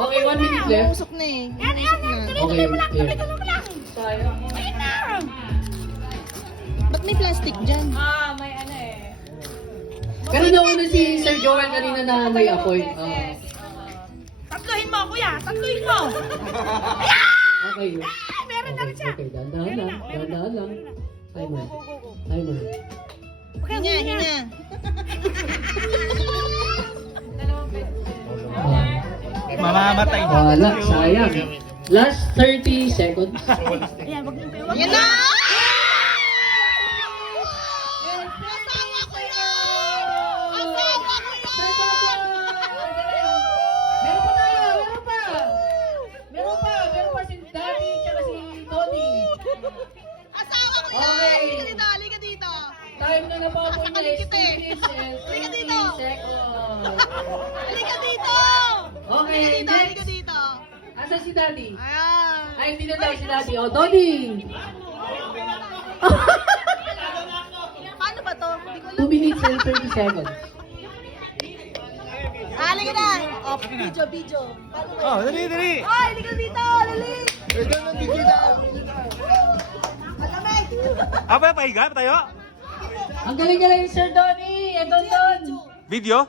Okay, 1 minute left. Usok na eh. Yan, yan, yan. Tuloy-tuloy mo lang. Okay, Tuloy-tuloy mo lang. Sayang. Ayun na. Ba't may plastic dyan? May ano eh. Pero nauna si Sir Joel kanina na may apoy. Tatluhin mo, kuya. Tatluhin mo. Okay. Meron na rin siya. Okay, dahan-dahan lang. Dahan-dahan lang. Timer. Timer. Hinga, hinga. Mamamatay na. Wala, sayang. Last 30 seconds. Ayan, wag mo. Yan na! Meron pa tayo, meron pa. Meron pa si Daddy tsaka si Tony. Asawa ko Okay. Halika dito. Time na napapoy na is 2 Kita eh. minutes and Halika 30 dito. seconds. Halika dito. Okay, Halika next. dito. Asa si Daddy? Ayan. Ay, hindi na daw si Daddy. O, Tony! Paano ba to? Hindi ko 2 alam. minutes and 30 seconds. Halika na. Oh, video. Paano ba? Oh, dali, dali. Ay, halika dito. Dali. Malamig. Apa, pahiga tayo? Ang galing-galing, Sir Donnie! Don! Video?